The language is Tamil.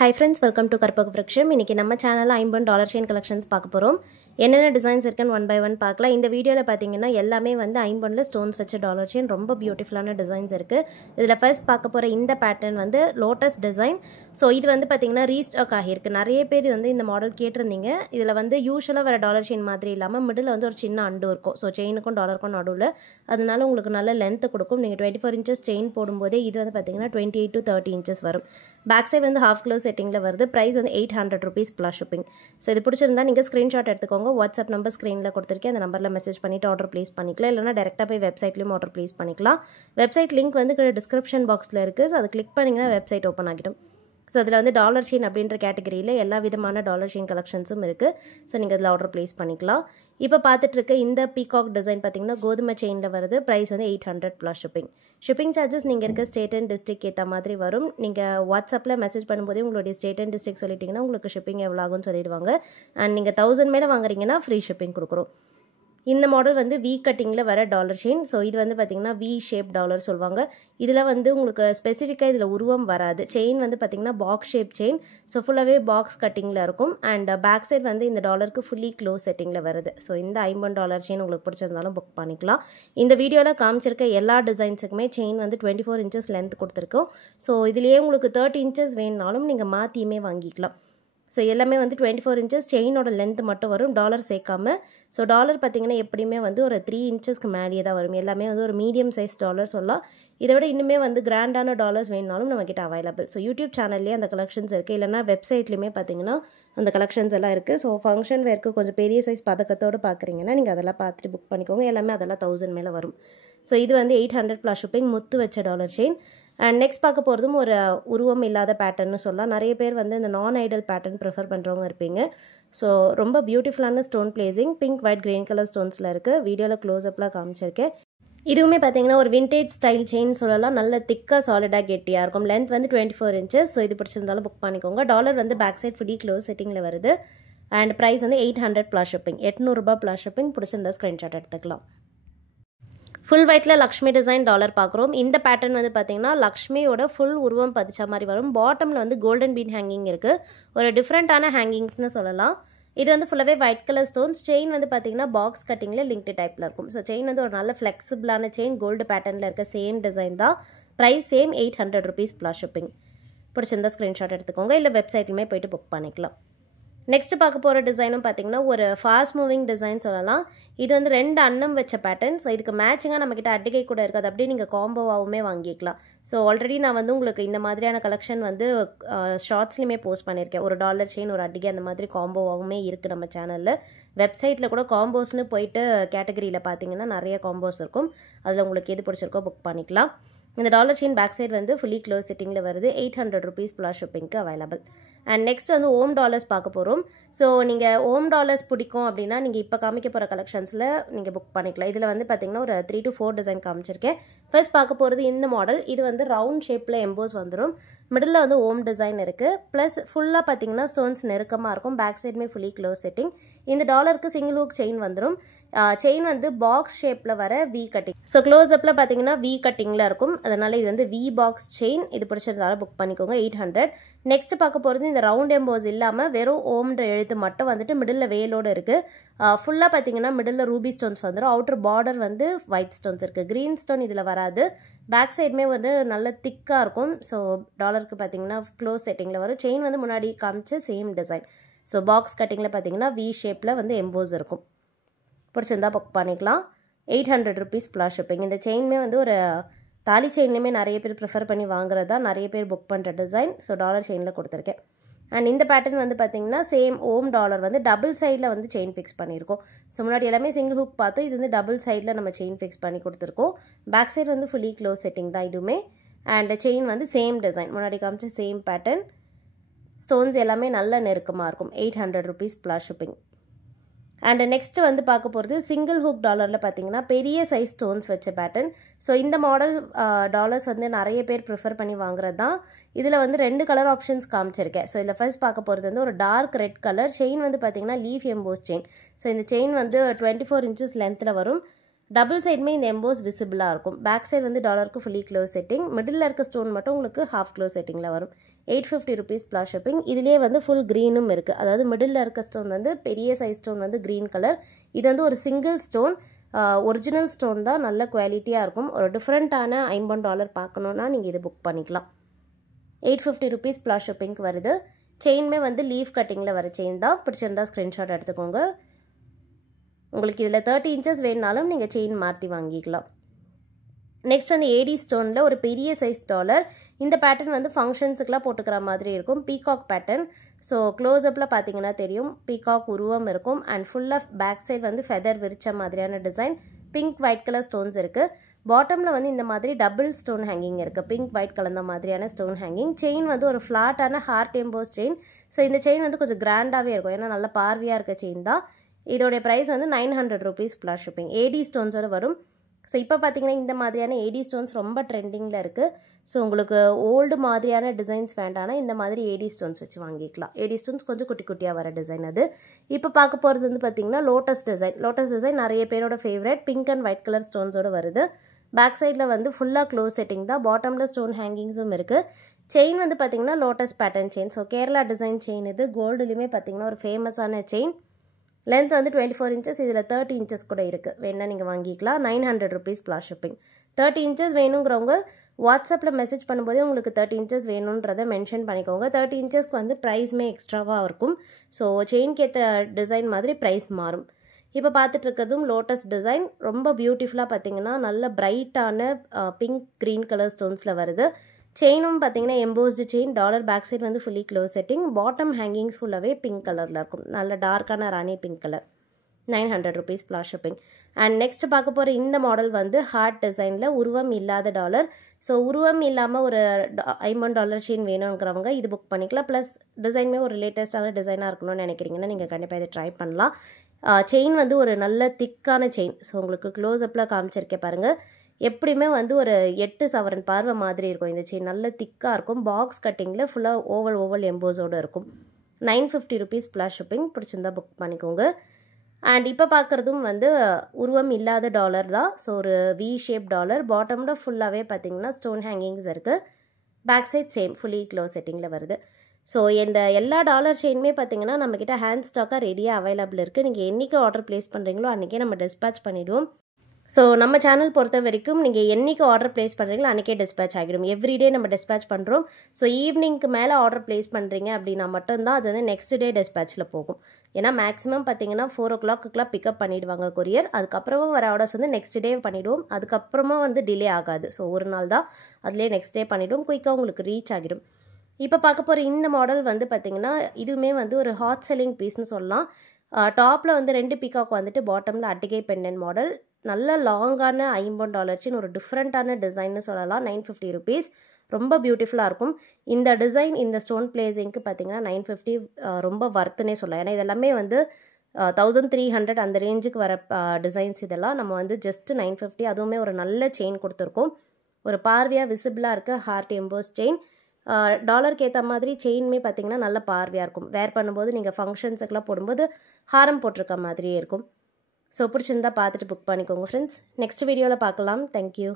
Hi friends, welcome to Karpak Vriksham. இன்னைக்கு நம்ம சேனல்ல $50 செயின் கலெக்ஷன்ஸ் பார்க்க போறோம். என்னென்ன டிசைன்ஸ் இருக்குன்னு ஒன் பை ஒன் பார்க்கலாம். இந்த வீடியோல பாத்தீங்கன்னா எல்லாமே வந்து $50ல ஸ்டோன்ஸ் வச்ச டாலர் செயின் ரொம்ப பியூட்டிஃபுல்லான டிசைன்ஸ் இருக்கு. இதுல ஃபர்ஸ்ட் பார்க்க போற இந்த பேட்டர்ன் வந்து லோட்டஸ் டிசைன். சோ இது வந்து பாத்தீங்கன்னா ரீஸ்டாக் ஆகிருக்கு. நிறைய பேர் வந்து இந்த மாடல் கேட்டிருந்தீங்க. இதுல வந்து யூசுவலா வர டாலர் செயின் மாதிரி இல்லாம மிடில் வந்து ஒரு சின்ன அண்டு இருக்கும். சோ செயினுக்கும் டாலருக்கும் நடுவுல அதனால உங்களுக்கு நல்ல லென்த் கொடுக்கும். நீங்க 24 inches செயின் போடும்போதே இது வந்து பாத்தீங்கன்னா 28 to 30 inches வரும். பேக் சைடு வந்து half close செட்டிங்ல வருது. பிரைஸ் வந்து $800 plus shipping. சோ இது பிடிச்சிருந்தா நீங்க ஸ்கிரீன்ஷாட் எடுத்துக்கோங்க. வாட்ஸ்அப் நம்பர் ஸ்கிரீன்ல கொடுத்திருக்கேன். அந்த நம்பர்ல மெசேஜ் பண்ணிட்டு ஆர்டர் ப்ளேஸ் பண்ணிக்கலாம். இல்லனா டைரக்டா போய் வெப்சைட்லயும் ஆர்டர் ப்ளேஸ் பண்ணிக்கலாம். வெப்சைட் லிங்க் வந்து கீழ டிஸ்கிரிப்ஷன் பாக்ஸ்ல இருக்கு. சோ அதை கிளிக் பண்ணீங்கன்னா வெப்சைட் ஓபன் ஆகிடும். ஸோ அதில் வந்து டாலர் செயின் அப்படின்ற கேட்டகரியில் எல்லா விதமான டாலர் செயின் கலெக்ஷன்ஸும் இருக்குது. ஸோ நீங்கள் அதில் ஆர்டர் ப்ளேஸ் பண்ணிக்கலாம். இப்போ பார்த்துட்டு இருக்க இந்த பீகாக் டிசைன் பார்த்தீங்கன்னா கோதுமை செயினில் வருது. ப்ரைஸ் வந்து $800 plus shipping. ஷிப்பிங் சார்ஜஸ் நீங்கள் இருக்க ஸ்டேட் அண்ட் டிஸ்ட்ரிக்ட் ஏற்ற மாதிரி வரும். நீங்கள் வாட்ஸ்அப்பில் மெசேஜ் பண்ணும்போதே உங்களுடைய ஸ்டேட் அண்ட் டிஸ்ட்ரிக்ட் சொல்லிட்டீங்கன்னா உங்களுக்கு ஷிப்பிங் எவ்வளோ ஆகும்னு சொல்லிடுவாங்க. அண்ட் நீங்கள் 1000 மேலே வாங்குறீங்கன்னா ஃப்ரீ ஷிப்பிங் கொடுக்குறோம். இந்த மாடல் வந்து வி கட்டிங்கில் வர டாலர் செயின். ஸோ இது வந்து பார்த்திங்கன்னா வி ஷேப் டாலர் சொல்லுவாங்க. இதில் வந்து உங்களுக்கு ஸ்பெசிஃபிக்காக இதில் உருவம் வராது. செயின் வந்து பார்த்திங்கன்னா பாக்ஸ் ஷேப் செயின். ஸோ ஃபுல்லாகவே பாக்ஸ் கட்டிங்கில் இருக்கும். அண்ட் பேக் சைட் வந்து இந்த டாலருக்கு ஃபுல்லி க்ளோஸ் செட்டிங்கில் வருது. ஸோ இந்த $50 செயின் உங்களுக்கு பிடிச்சிருந்தாலும் புக் பண்ணிக்கலாம். இந்த வீடியோவில் காமிச்சிருக்க எல்லா டிசைன்ஸுக்குமே செயின் வந்து 24 inches லென்த் கொடுத்துருக்கோம். ஸோ இதுலேயே உங்களுக்கு 30 inches வேணுனாலும் நீங்கள் மாற்றியுமே வாங்கிக்கலாம். ஸோ எல்லாமே வந்து 24 inches செயினோட லென்த் மட்டும் வரும், டாலர் சேர்க்காம. ஸோ டாலர் பார்த்திங்கன்னா எப்படியுமே வந்து ஒரு 3 inchesக்கு மேலேயே தான் வரும். எல்லாமே வந்து ஒரு மீடியம் சைஸ் டாலர் சொல்லலாம். இதை விட இன்னுமே வந்து கிராண்டான டாலர்ஸ் வேணுனாலும் நம்மக்கிட்ட அவைலபிள். ஸோ யூடியூப் சேனல்லேயே அந்த கலெக்ஷன்ஸ் இருக்குது. இல்லைனா வெப்சைட்லேயுமே பார்த்திங்கன்னா அந்த கலெக்ஷன்ஸ் எல்லாம் இருக்குது. ஸோ ஃபங்க்ஷன் வேர்க்கு கொஞ்சம் பெரிய சைஸ் பதக்கத்தோடு பார்க்குறீங்கன்னா நீங்கள் அதெல்லாம் பார்த்துட்டு புக் பண்ணிக்கோங்க. எல்லாமே அதெல்லாம் 1000 மேலே வரும். ஸோ இது வந்து $800 plus shipping முத்து வச்ச டாலர் செயின். அண்ட் நெக்ஸ்ட் பார்க்க போகிறதும் ஒரு உருவம் இல்லாத பேட்டர்ன்னு சொல்லலாம். நிறைய பேர் வந்து இந்த நான் ஐடல் பேட்டர்ன் ப்ரிஃபர் பண்ணுறவங்க இருப்பீங்க. ஸோ ரொம்ப பியூட்டிஃபுல்லான stone placing pink white green colour ஸ்டோன்ஸில் இருக்குது. வீடியோவில் க்ளோஸ்அப்பில் காமிச்சிருக்கேன். இதுவுமே பார்த்தீங்கன்னா ஒரு விண்டேஜ் ஸ்டைல் செயின் சொல்லலாம். நல்ல திக்காக சாலிடாக கெட்டியாக இருக்கும். லென்த் வந்து 24 inches. ஸோ இது பிடிச்சிருந்தாலும் புக் பண்ணிக்கோங்க. டாலர் வந்து பேக் சைட் ஃபுல்லி க்ளோஸ் செட்டிங்கில் வருது. அண்ட் ப்ரைஸ் வந்து $800 plus shipping. $800 plus shipping. பிடிச்சிருந்தா ஸ்க்ரீன்ஷாட் எடுத்துக்கலாம். ஃபுல் ஒயிட்டில் லக்ஷ்மி டிசைன் டாலர் பார்க்குறோம். இந்த பேட்டர்ன் வந்து பார்த்திங்கன்னா லக்ஷ்மியோட ஃபுல் உருவம் பதிச்ச மாதிரி வரும். பாட்டமில் வந்து கோல்டன் பீட் ஹேங்கிங் இருக்குது. ஒரு டிஃப்ரெண்ட்டான ஹேங்கிங்ஸ்னு சொல்லலாம். இது வந்து ஃபுல்லாகவே ஒயிட் கலர் ஸ்டோன்ஸ். செயின் வந்து பார்த்திங்கன்னா பாக்ஸ் கட்டிங்கில் லிங்க்டு டைப்பில் இருக்கும். ஸோ செயின் வந்து ஒரு நல்ல ஃப்ளெக்சிபிளான செயின். கோல்டு பேட்டர்னில் இருக்க சேம் டிசைன் தான். Price same $800 plus shipping. பிடிச்சிருந்தா ஸ்க்ரீன்ஷாட் எடுத்துக்கோங்க. இல்லை வெப்சைட்லையுமே போய்ட்டு புக் பண்ணிக்கலாம். நெக்ஸ்ட் பார்க்க போகிற டிசைனும் பார்த்திங்கன்னா ஒரு ஃபாஸ்ட் மூவிங் டிசைன் சொல்லலாம். இது வந்து 2 அன்னம் வச்ச பேட்டர்ன். ஸோ இதுக்கு மேட்சிங்காக நம்மக்கிட்ட அட்டிகை கூட இருக்காது. அப்படியே நீங்கள் காம்போவாகவுமே வாங்கிக்கலாம். ஸோ ஆல்ரெடி நான் வந்து உங்களுக்கு இந்த மாதிரியான கலெக்ஷன் வந்து ஷார்ட்ஸ்லையுமே போஸ்ட் பண்ணியிருக்கேன். ஒரு டாலர் செயின் ஒரு அட்டிகை அந்த மாதிரி காம்போவாகவுமே இருக்குது நம்ம சேனலில். வெப்சைட்டில் கூட காம்போஸ்னு போயிட்டு கேட்டகரியில் பார்த்தீங்கன்னா நிறைய காம்போஸ் இருக்கும். அதில் உங்களுக்கு எது பிடிச்சிருக்கோ புக் பண்ணிக்கலாம். இந்த டாலர் செயின் பேக் சைடு வந்து ஃபுல்லி க்ளோஸ் செட்டிங்கில் வருது. $800 plus shippingக்கு அவைலபிள். அண்ட் நெக்ஸ்ட் வந்து ஓம் டாலர்ஸ் பார்க்க போகிறோம். ஸோ நீங்கள் ஓம் டாலர்ஸ் பிடிக்கும் அப்படின்னா நீங்கள் இப்போ காமிக்க போகிற கலெக்ஷன்ஸில் நீங்கள் புக் பண்ணிக்கலாம். இதில் வந்து பார்த்திங்கன்னா ஒரு 3 to 4 டிசைன் காமிச்சிருக்கேன். ஃபர்ஸ்ட் பார்க்க போகிறது இந்த மாடல். இது வந்து ரவுண்ட் ஷேப்பில் எம்போஸ் வந்துடும். மிடில் வந்து ஓம் டிசைன் இருக்குது. ப்ளஸ் ஃபுல்லாக பார்த்திங்கன்னா ஸ்டோன்ஸ் நெருக்கமாக இருக்கும். பேக் சைடுமே ஃபுல்லி க்ளோஸ் செட்டிங். இந்த டாலருக்கு சிங்கிள் ஹூக் செயின் வந்துடும். செயின் வந்து பாக்ஸ் ஷேப்பில் வர வி கட்டிங். ஸோ க்ளோஸ்அப்பில் பார்த்தீங்கன்னா வி கட்டிங்கில் இருக்கும். அதனால் இது வந்து வி பாக்ஸ் செயின். இது பிடிச்சிருந்தாலும் புக் பண்ணிக்கோங்க. 800. நெக்ஸ்ட் பார்க்க போகிறது இந்த ரவுண்ட் எம்போஸ் இல்லாமல் வெறும் ஓம்ன்ற எழுத்து மட்டும் வந்துட்டு மிடில் வேலோடு இருக்குது. ஃபுல்லாக பார்த்தீங்கன்னா மிடில் ரூபி ஸ்டோன்ஸ் வந்துடும். அவுட்டர் பார்டர் வந்து ஒயிட் ஸ்டோன்ஸ் இருக்குது. க்ரீன் ஸ்டோன் இதில் வராது. பேக் சைடுமே வந்து நல்ல திக்காக இருக்கும். ஸோ டாலருக்கு பார்த்தீங்கன்னா க்ளோஸ் செட்டிங்கில் வரும். செயின் வந்து முன்னாடி காமிச்ச சேம் டிசைன். ஸோ பாக்ஸ் கட்டிங்கில் பார்த்தீங்கன்னா வி ஷேப்பில் வந்து எம்போஸ் இருக்கும். பிடிச்சிருந்தா புக் பண்ணிக்கலாம். $800 plus shipping. இந்த செயினுமே வந்து ஒரு தாலி செயின்லேயுமே நிறைய பேர் ப்ரிஃபர் பண்ணி வாங்குறது தான் நிறைய பேர் புக் பண்ணுற டிசைன். ஸோ டாலர் செயினில் கொடுத்துருக்கேன். அண்ட் இந்த பேட்டர்ன் வந்து பார்த்திங்கன்னா சேம் ஓம் டாலர் வந்து டபுள் சைடில் வந்து செயின் ஃபிக்ஸ் பண்ணியிருக்கோம். ஸோ முன்னாடி எல்லாமே சிங்கிள் ஹூக் பார்த்தோம். இது வந்து டபுள் சைடில் நம்ம செயின் ஃபிக்ஸ் பண்ணி கொடுத்துருக்கோம். பேக் சைடு வந்து ஃபுல்லி க்ளோஸ் செட்டிங் தான் இதுவுமே. அண்ட் செயின் வந்து சேம் டிசைன். முன்னாடி காமிச்ச சேம் பேட்டர்ன். ஸ்டோன்ஸ் எல்லாமே நல்ல நெருக்கமாக இருக்கும். $800 plus shipping. அண்ட் நெக்ஸ்ட் வந்து பார்க்க போகிறது சிங்கிள் ஹூக் டாலரில் பார்த்தீங்கன்னா பெரிய சைஸ் ஸ்டோன்ஸ் வச்ச பேட்டர்ன். ஸோ இந்த மாடல் டாலர்ஸ் வந்து நிறைய பேர் ப்ரிஃபர் பண்ணி வாங்குறது தான். இதில் வந்து 2 கலர் ஆப்ஷன்ஸ் காமிச்சிருக்கேன். ஸோ இதில் ஃபர்ஸ்ட் பார்க்க போகிறது வந்து ஒரு டார்க் ரெட் கலர் செயின் வந்து பார்த்தீங்கன்னா லீஃப் எம்போஸ் செயின். ஸோ இந்த செயின் வந்து 24 inches லென்த்தில் வரும். டபுள் சைடுமே இந்த எம்போஸ் விசிபிளாக இருக்கும். பேக் சைடு வந்து டாலருக்கு ஃபுல்லி க்ளோஸ் செட்டிங். மிடில் இருக்க ஸ்டோன் மட்டும் உங்களுக்கு ஹாஃப் க்ளோஸ் செட்டிங்கில் வரும். 850 rupees plus shipping. இதிலே வந்து ஃபுல் க்ரீனும் இருக்குது. அதாவது மிடில் இருக்க ஸ்டோன் வந்து பெரிய சைஸ் ஸ்டோன் வந்து க்ரீன் கலர். இது வந்து ஒரு சிங்கிள் ஸ்டோன், ஒரிஜினல் ஸ்டோன் தான், நல்ல குவாலிட்டியாக இருக்கும். ஒரு டிஃப்ரெண்ட்டான $50 பார்க்கணுன்னா நீங்கள் இது புக் பண்ணிக்கலாம். 850 rupees plus shippingக்கு வருது. செயினுமே வந்து லீஃப் கட்டிங்கில் வர செயின் தான். பிடிச்சிருந்தா ஸ்க்ரீன்ஷாட் எடுத்துக்கோங்க. உங்களுக்கு இதில் 30 inches வேணுனாலும் நீங்கள் செயின் மாற்றி வாங்கிக்கலாம். நெக்ஸ்ட் வந்து ஏடி ஸ்டோனில் ஒரு பெரிய சைஸ் டாலர். இந்த பேட்டர்ன் வந்து ஃபங்க்ஷன்ஸுக்கெலாம் போட்டுக்கிற மாதிரி இருக்கும். Peacock pattern. ஸோ க்ளோஸ்அப்பில் பார்த்தீங்கன்னா தெரியும், பீகாக் உருவம் இருக்கும். அண்ட் ஃபுல்லாக பேக் சைட் வந்து ஃபெதர் விரிச்ச மாதிரியான design. Pink white colour stones இருக்குது. பாட்டமில் வந்து இந்த மாதிரி டபுள் ஸ்டோன் ஹேங்கிங் இருக்குது. பிங்க் ஒயிட் கலந்த மாதிரியான ஸ்டோன் ஹேங்கிங். செயின் வந்து ஒரு ஃப்ளாட்டான ஹார்ட் எம்போஸ் செயின். ஸோ இந்த செயின் வந்து கொஞ்சம் கிராண்டாகவே இருக்கும், ஏன்னா நல்ல பார்வையாக இருக்க செயின் தான். இதோடைய ப்ரைஸ் வந்து 900 rupees plus shipping. ஏடி ஸ்டோன்ஸோடு வரும். ஸோ இப்போ பார்த்தீங்கன்னா இந்த மாதிரியான ஏடி ஸ்டோன்ஸ் ரொம்ப ட்ரெண்டிங்கில் இருக்குது. ஸோ உங்களுக்கு ஓல்டு மாதிரியான டிசைன்ஸ் வேண்டானா இந்த மாதிரி ஏடி ஸ்டோன்ஸ் வச்சு வாங்கிக்கலாம். ஏடி ஸ்டோன்ஸ் கொஞ்சம் குட்டி குட்டியாக வர டிசைன் அது. இப்போ பார்க்க போகிறது வந்து பார்த்திங்கன்னா லோட்டஸ் டிசைன். லோட்டஸ் டிசைன் நிறைய பேரோட favourite. Pink and white colour ஸ்டோன்ஸோடு வருது. பேக் சைடில் வந்து ஃபுல்லாக க்ளோஸ் செட்டிங் தான். பாட்டமில் ஸ்டோன் ஹேங்கிங்ஸும் இருக்குது. செயின் வந்து பார்த்திங்கன்னா lotus pattern chain. So Kerala design chain இது. கோல்டுலேயுமே பார்த்திங்கன்னா ஒரு ஃபேமஸான செயின். லென்த் வந்து 24 inches. இதில் 30 inches கூட இருக்குது. வேணா நீங்கள் வாங்கிக்கலாம். 900 rupees plus shipping. 30 inches வேணுங்கிறவங்க வாட்ஸ்அப்பில் மெசேஜ் பண்ணும்போதே உங்களுக்கு 30 inches வேணுன்றதை மென்ஷன் பண்ணிக்கோங்க. 30 inchesக்கு வந்து ப்ரைஸுமே எக்ஸ்ட்ராவாக இருக்கும். ஸோ செயின்க்கு ஏற்ற டிசைன் மாதிரி ப்ரைஸ் மாறும். இப்போ பார்த்துட்ருக்கிறதும் லோட்டஸ் டிசைன். ரொம்ப பியூட்டிஃபுல்லாக பார்த்தீங்கன்னா நல்ல பிரைட்டான பிங்க் க்ரீன் கலர் ஸ்டோன்ஸில் வருது. செயினும் பார்த்தீங்கன்னா embossed chain. Dollar back side வந்து fully close setting. Bottom hangings ஃபுல்லாகவே பிங்க் கலரில் இருக்கும். நல்ல டார்க்கான ராணி pink colour. 900 rupees plus shipping. And next பார்க்க போகிற இந்த மாடல் வந்து ஹார்ட் டிசைனில் உருவம் இல்லாத டாலர். ஸோ உருவம் இல்லாமல் ஒரு $50 செயின் வேணுங்கிறவங்க இது புக் பண்ணிக்கலாம். ப்ளஸ் டிசைனுமே ஒரு லேட்டஸ்ட்டான டிசைனாக இருக்கணும்னு நினைக்கிறீங்கன்னா நீங்கள் கண்டிப்பாக இதை ட்ரை பண்ணலாம். செயின் வந்து ஒரு நல்ல திக்கான செயின். ஸோ உங்களுக்கு க்ளோஸ்அப்பில் காமிச்சிருக்கேன் பாருங்கள். எப்படியுமே வந்து ஒரு 8 சவரன் பார்வை மாதிரி இருக்கும். இந்த செயின் நல்ல திக்காக இருக்கும். பாக்ஸ் கட்டிங்கில் ஃபுல்லாக ஓவல் எம்போஸோடு இருக்கும். 950 rupees plus shipping. பிடிச்சிருந்தா புக் பண்ணிக்கோங்க. அண்ட் இப்போ பார்க்குறதும் வந்து உருவம் இல்லாத டாலர் தான். ஸோ ஒரு வி ஷேப் டாலர். பாட்டமில் ஃபுல்லாகவே பார்த்தீங்கன்னா ஸ்டோன் ஹேங்கிங்ஸ் இருக்குது. Back side same fully close செட்டிங்கில் வருது. ஸோ இந்த எல்லா டாலர் செயினுமே பார்த்தீங்கன்னா நம்மக்கிட்ட ஹேண்ட் ஸ்டாக்காக ரெடியாக அவைலபிள் இருக்குது. நீங்கள் என்றைக்கு ஆர்டர் ப்ளேஸ் பண்ணுறீங்களோ அன்றைக்கே நம்ம டிஸ்பேச் பண்ணிவிடுவோம். ஸோ நம்ம சேனல் பொறுத்த வரைக்கும் நீங்கள் என்றைக்கு ஆர்டர் ப்ளேஸ் பண்ணுறீங்களோ அன்றைக்கே டிஸ்பேச் ஆகிடும். எவ்ரிடே நம்ம டிஸ்பேச் பண்ணுறோம். ஸோ ஈவினிங்க்கு மேலே ஆர்டர் ப்ளேஸ் பண்ணுறீங்க அப்படின்னா மட்டும்தான் அது வந்து நெக்ஸ்ட் டே டிஸ்பேச்சில் போகும். ஏன்னா மேக்ஸிமம் பார்த்தீங்கன்னா 4 o'clock பிக்கப் பண்ணிவிடுவாங்க கொரியர். அதுக்கப்புறமா வர ஆர்டர்ஸ் வந்து நெக்ஸ்ட் டே பண்ணிவிடுவோம். அதுக்கப்புறமா வந்து டிலே ஆகாது. ஸோ ஒரு நாள் தான், அதுலேயே நெக்ஸ்ட் டே பண்ணிவிடுவோம். குயிக்காக உங்களுக்கு ரீச் ஆகிடும். இப்போ பார்க்க போகிற இந்த மாடல் வந்து பார்த்திங்கன்னா இதுவுமே வந்து ஒரு ஹாட் செல்லிங் பீஸ்னு சொல்லலாம். டாப்பில் வந்து 2 பீகாக் வந்துட்டு பாட்டமில் அட்டிகை பெண்டன் மாடல். நல்ல லாங்கான $50 செயின். ஒரு டிஃப்ரெண்ட்டான டிசைன்னு சொல்லலாம். 950 rupees. ரொம்ப பியூட்டிஃபுல்லாக இருக்கும். இந்த டிசைன் இந்த ஸ்டோன் பிளேசிங்க்கு பார்த்தீங்கன்னா 950 ரொம்ப வர்த்துனே சொல்லலாம். ஏன்னா இதெல்லாமே வந்து 1300 அந்த ரேஞ்சுக்கு வர டிசைன்ஸ். இதெல்லாம் நம்ம வந்து ஜஸ்ட் 950. அதுவுமே ஒரு நல்ல செயின் கொடுத்துருக்கோம். ஒரு பார்வையாக விசிபிளாக இருக்க ஹார்ட் எம்போஸ் செயின். டாலருக்கு ஏற்ற மாதிரி செயினுமே பார்த்தீங்கன்னா நல்ல பார்வையாக இருக்கும். வேர் பண்ணும்போது நீங்கள் ஃபங்க்ஷன்ஸுக்கெலாம் போடும்போது ஹாரம் போட்டிருக்க மாதிரியே இருக்கும். ஸோ பிடிச்சிருந்தா பார்த்துட்டு புக் பண்ணிக்கோங்க ஃப்ரெண்ட்ஸ். நெக்ஸ்ட் வீடியோவில் பார்க்கலாம். தேங்க்யூ.